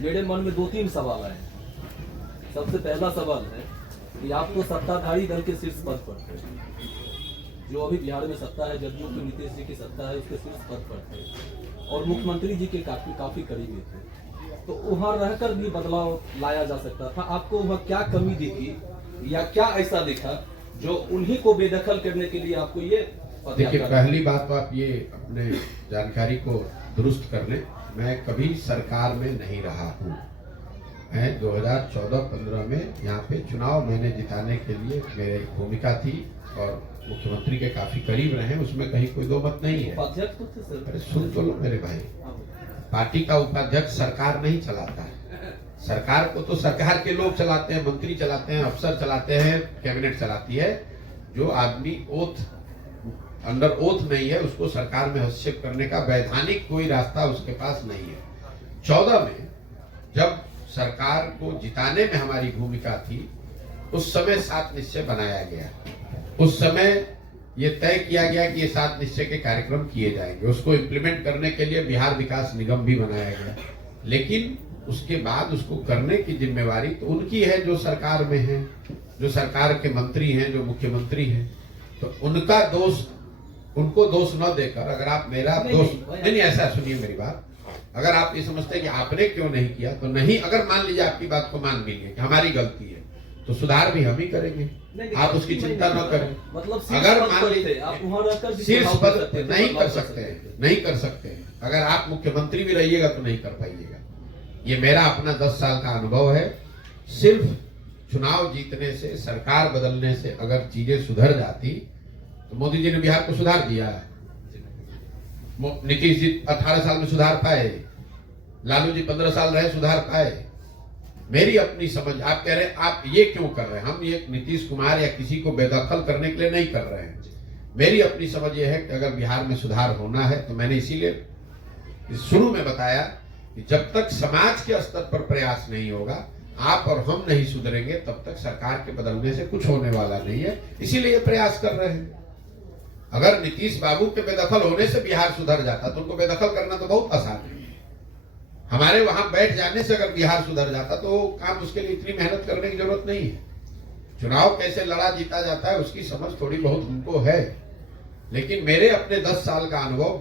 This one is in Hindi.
मेरे मन में दो तीन सवाल आए। सबसे पहला सवाल है कि आप तो सत्ताधारी दल के शीर्ष पद पर थे, जो अभी बिहार में सत्ता है, जदयू की नीतीश जी की सत्ता है, उसके शीर्ष पद पर थे और मुख्यमंत्री जी के काफी करीबी थे, तो वहाँ रहकर भी बदलाव लाया जा सकता था। आपको वह क्या कमी दिखी या क्या ऐसा दिखा जो उन्हीं को बेदखल करने के लिए आपको ये? देखिए, पहली बात तो आप ये अपने जानकारी को दुरुस्त कर लें, मैं कभी सरकार में नहीं रहा हूँ। मैं 2014-15 में यहाँ पे चुनाव मैंने जिताने के लिए मेरी भूमिका थी और मुख्यमंत्री के काफी करीब रहे, उसमें कहीं कोई दो मत नहीं है। उपाध्यक्ष तो थे सर। अरे सुन तो लो मेरे भाई, पार्टी का उपाध्यक्ष सरकार नहीं चलाता है। सरकार को तो सरकार के लोग चलाते हैं, मंत्री चलाते हैं, अफसर चलाते हैं, कैबिनेट चलाती है। जो आदमी अंडर ओथ नहीं है, उसको सरकार में हस्तक्षेप करने का वैधानिक कोई रास्ता उसके पास नहीं है। 14 में जब सरकार को जिताने में हमारी भूमिका थी, उस समय 7 निश्चय बनाया गया। उस समय ये तय किया गया कि ये 7 निश्चय के कार्यक्रम किए जाएंगे। उसको इम्प्लीमेंट करने के लिए बिहार विकास निगम भी बनाया गया, लेकिन उसके बाद उसको करने की जिम्मेवारी तो उनकी है जो सरकार में है, जो सरकार के मंत्री हैं, जो मुख्यमंत्री हैं। तो उनका दोष, उनको दोष न देकर, अगर आप मेरा दोष नहीं, ऐसा सुनिए मेरी बात, अगर आप ये समझते हैं कि आपने क्यों नहीं किया तो नहीं, अगर मान लीजिए आपकी बात को मान लीजिए कि हमारी गलती है, तो सुधार भी हम ही करेंगे, आप उसकी चिंता न करें। मतलब अगर मान लीजिए आप वहां रहकर शीर्ष पद नहीं कर सकते हैं, नहीं कर सकते हैं, अगर आप मुख्यमंत्री भी रहिएगा तो नहीं कर पाइएगा। ये मेरा अपना 10 साल का अनुभव है। सिर्फ चुनाव जीतने से, सरकार बदलने से अगर चीजें सुधर जाती तो मोदी जी ने बिहार को सुधार दिया है। नीतीश जी 18 साल में सुधार पाए, लालू जी 15 साल रहे, सुधार पाए। मेरी अपनी समझ, आप कह रहे हैं आप ये क्यों कर रहे हैं, हम ये नीतीश कुमार या किसी को बेदखल करने के लिए नहीं कर रहे हैं। मेरी अपनी समझ ये है कि अगर बिहार में सुधार होना है तो मैंने इसीलिए शुरू में बताया कि जब तक समाज के स्तर पर प्रयास नहीं होगा, आप और हम नहीं सुधरेंगे, तब तक सरकार के बदलने से कुछ होने वाला नहीं है। इसीलिए ये प्रयास कर रहे हैं। अगर नीतीश बाबू के बेदखल होने से बिहार सुधर जाता तो उनको बेदखल करना तो बहुत आसान है। हमारे वहां बैठ जाने से अगर बिहार सुधर जाता तो काम, उसके लिए इतनी मेहनत करने की जरूरत नहीं है। चुनाव कैसे लड़ा जीता जाता है उसकी समझ थोड़ी बहुत उनको है, लेकिन मेरे अपने 10 साल का अनुभव